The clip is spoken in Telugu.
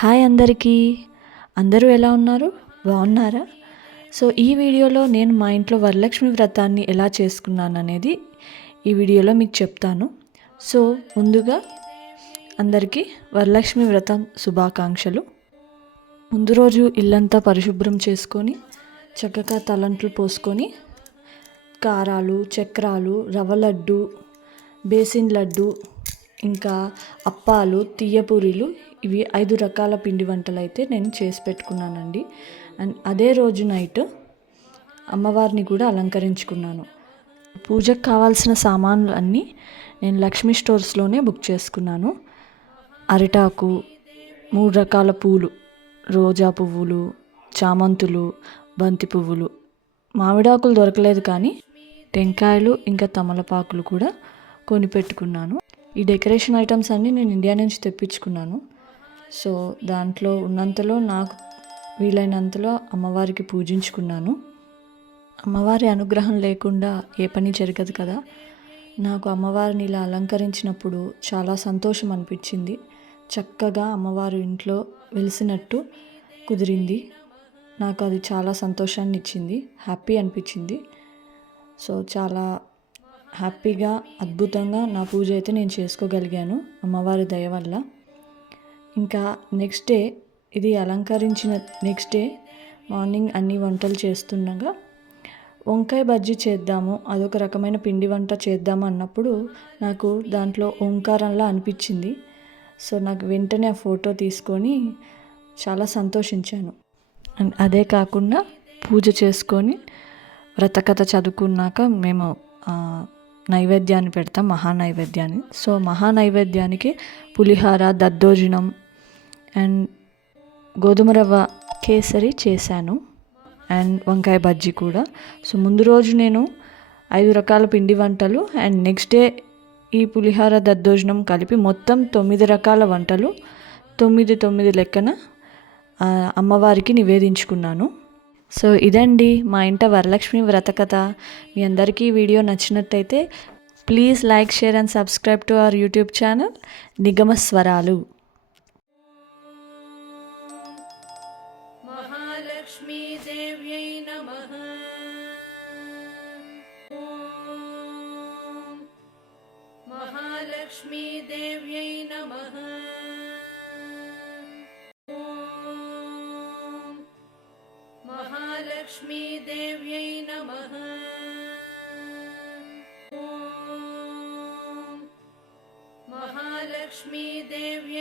హాయ్ అందరికీ. అందరూ ఎలా ఉన్నారు? బాగున్నారా? సో ఈ వీడియోలో నేను మా ఇంట్లో వరలక్ష్మి వ్రతాన్ని ఎలా చేసుకున్నాను అనేది ఈ వీడియోలో మీకు చెప్తాను. సో ముందుగా అందరికీ వరలక్ష్మి వ్రతం శుభాకాంక్షలు. ముందు రోజు ఇల్లంతా పరిశుభ్రం చేసుకొని చక్కగా తలంట్లు పోసుకొని కారాలు చక్రాలు రవ్వ లడ్డు బేసిన్ లడ్డు ఇంకా అప్పాలు తీయపూరీలు ఇవి ఐదు రకాల పిండి వంటలు అయితే నేను చేసి పెట్టుకున్నానండి. అండ్ అదే రోజు నైట్ అమ్మవారిని కూడా అలంకరించుకున్నాను. పూజకు కావాల్సిన సామాన్లు అన్నీ నేను లక్ష్మీ స్టోర్స్లోనే బుక్ చేసుకున్నాను. అరిటాకు మూడు రకాల పూలు రోజా పువ్వులు చామంతులు బంతి పువ్వులు. మామిడాకులు దొరకలేదు కానీ టెంకాయలు ఇంకా తమలపాకులు కూడా కొని పెట్టుకున్నాను. ఈ డెకరేషన్ ఐటమ్స్ అన్నీ నేను ఇండియా నుంచి తెప్పించుకున్నాను. సో దాంట్లో ఉన్నంతలో నాకు వీలైనంతలో అమ్మవారికి పూజించుకున్నాను. అమ్మవారి అనుగ్రహం లేకుండా ఏ పని జరగదు కదా. నాకు అమ్మవారిని ఇలా అలంకరించినప్పుడు చాలా సంతోషం అనిపించింది. చక్కగా అమ్మవారు ఇంట్లో వెలిసినట్టు కుదిరింది. నాకు అది చాలా సంతోషాన్ని ఇచ్చింది హ్యాపీ అనిపించింది. సో చాలా హ్యాపీగా అద్భుతంగా నా పూజ అయితే నేను చేసుకోగలిగాను అమ్మవారి దయ వల్ల. ఇంకా నెక్స్ట్ డే ఇది అలంకరించిన నెక్స్ట్ డే మార్నింగ్ అన్ని వంటలు చేస్తుండగా వంకాయ బజ్జీ చేద్దాము అదొక రకమైన పిండి వంట చేద్దాము అన్నప్పుడు నాకు దాంట్లో ఓంకారంలా అనిపించింది. సో నాకు వెంటనే ఆ ఫోటో తీసుకొని చాలా సంతోషించాను. అండ్ అదే కాకుండా పూజ చేసుకొని వ్రతకథ చదువుకున్నాక మేము నైవేద్యాన్ని పెడతాం మహా నైవేద్యాన్ని సో మహా నైవేద్యానికి పులిహార దద్దోజనం అండ్ గోధుమ రవ్వ కేసరి చేశాను అండ్ వంకాయ బజ్జీ కూడా. సో ముందు రోజు నేను ఐదు రకాల పిండి వంటలు అండ్ నెక్స్ట్ డే ఈ పులిహార దద్దోజనం కలిపి మొత్తం తొమ్మిది రకాల వంటలు తొమ్మిది తొమ్మిది లెక్కన అమ్మవారికి నివేదించుకున్నాను. సో ఇదండి మా ఇంట వరలక్ష్మి వ్రత కథ. మీ అందరికీ వీడియో నచ్చినట్టయితే please like share and subscribe to our YouTube channel Nigama Swaralu. లక్ష్మీదేవ్యై महालक्ष्मीदेव्यै नमः। ॐ। महालक्ष्मीदेव्यै